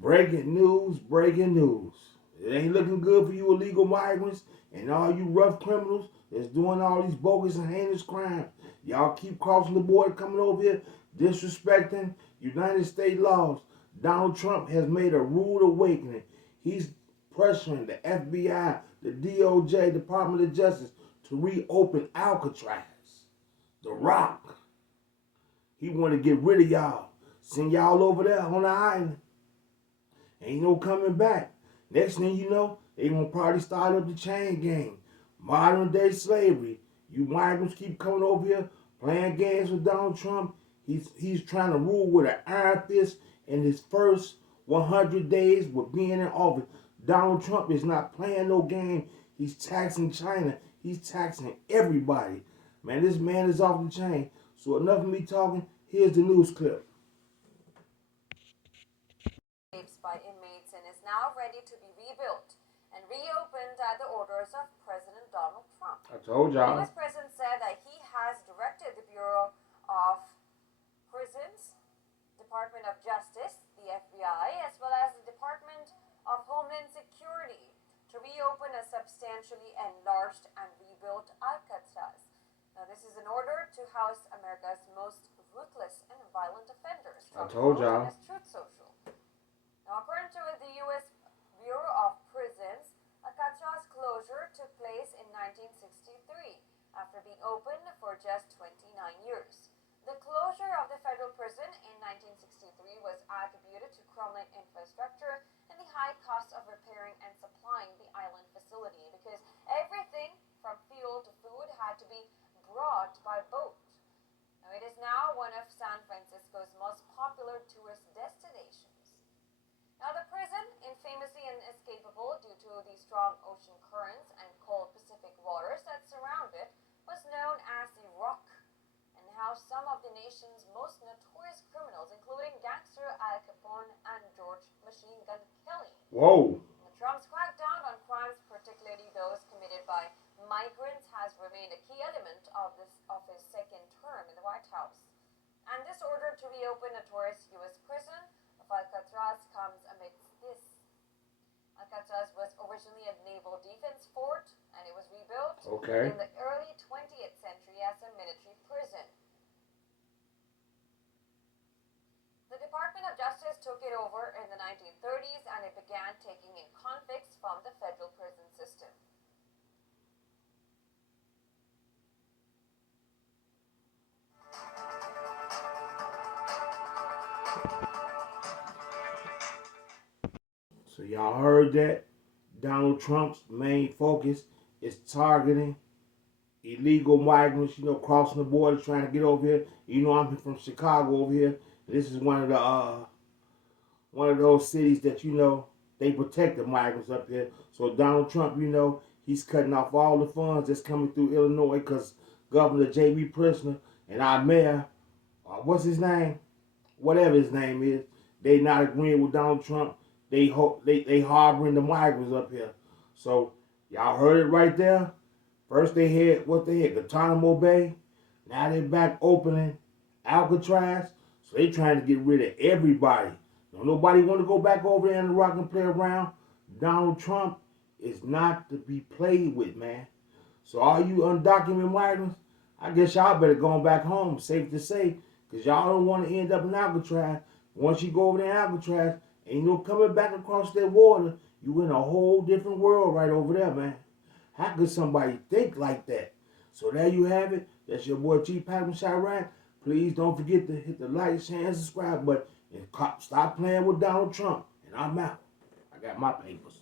Breaking news, breaking news. It ain't looking good for you illegal migrants and all you rough criminals that's doing all these bogus and heinous crimes. Y'all keep crossing the border, coming over here, disrespecting United States laws. Donald Trump has made a rude awakening. He's pressuring the FBI, the DOJ, Department of Justice, to reopen Alcatraz, the Rock. He want to get rid of y'all, send y'all over there on the island. Ain't no coming back. Next thing you know, they gonna probably start up the chain gang. Modern day slavery. You migrants keep coming over here playing games with Donald Trump. He's trying to rule with an iron fist in his first 100 days with being in office. Donald Trump is not playing no game. He's taxing China. He's taxing everybody. Man, this man is off the chain. So enough of me talking. Here's the news clip. By inmates and is now ready to be rebuilt and reopened at the orders of President Donald Trump. I told y'all. The U.S. President said that he has directed the Bureau of Prisons, Department of Justice, the FBI, as well as the Department of Homeland Security to reopen a substantially enlarged and rebuilt Alcatraz. Now, this is in order to house America's most ruthless and violent offenders. I told y'all. Truth Social. Now, according to the U.S. Bureau of Prisons, Alcatraz closure took place in 1963 after being open for just 29 years. The closure of the federal prison in 1963 was attributed to crumbling infrastructure and the high cost of repairing and supplying the island facility because everything from fuel to food had to be brought by boat. Now, it is now one of San Francisco's most popular tourist destinations. Now, the prison, infamously inescapable due to the strong ocean currents and cold Pacific waters that surround it, was known as the Rock and housed some of the nation's most notorious criminals, including gangster Al Capone and George Machine Gun Kelly. Whoa. Trump's crackdown on crimes, particularly those committed by migrants, has remained a key element of his second term in the White House. And this order to reopen a tourist U.S. prison Alcatraz comes amidst this. Alcatraz was originally a naval defense fort, and it was rebuilt in the early 20th century as a military prison. The Department of Justice took it over in the 1930s, and it began taking in convicts from the federal prison system. So y'all heard that? Donald Trump's main focus is targeting illegal migrants, crossing the border, trying to get over here. I'm from Chicago over here. This is one of those cities that they protect the migrants up here. So Donald Trump, he's cutting off all the funds that's coming through Illinois because Governor J.B. Prisoner and our mayor, what's his name? Whatever his name is, they not agreeing with Donald Trump. They harboring the migrants up here. So y'all heard it right there. First they had Guantanamo Bay. Now they back opening Alcatraz. So they trying to get rid of everybody. Don't nobody want to go back over there in the Rock and play around. Donald Trump is not to be played with, man. So all you undocumented migrants, I guess y'all better go back home, safe to say, because y'all don't want to end up in Alcatraz. Once you go over there in Alcatraz, ain't no coming back across that water. You in a whole different world right over there, man. How could somebody think like that? So there you have it. That's your boy GPAC REACTS. Please don't forget to hit the like, share, and subscribe button. And stop playing with Donald Trump. And I'm out. I got my papers.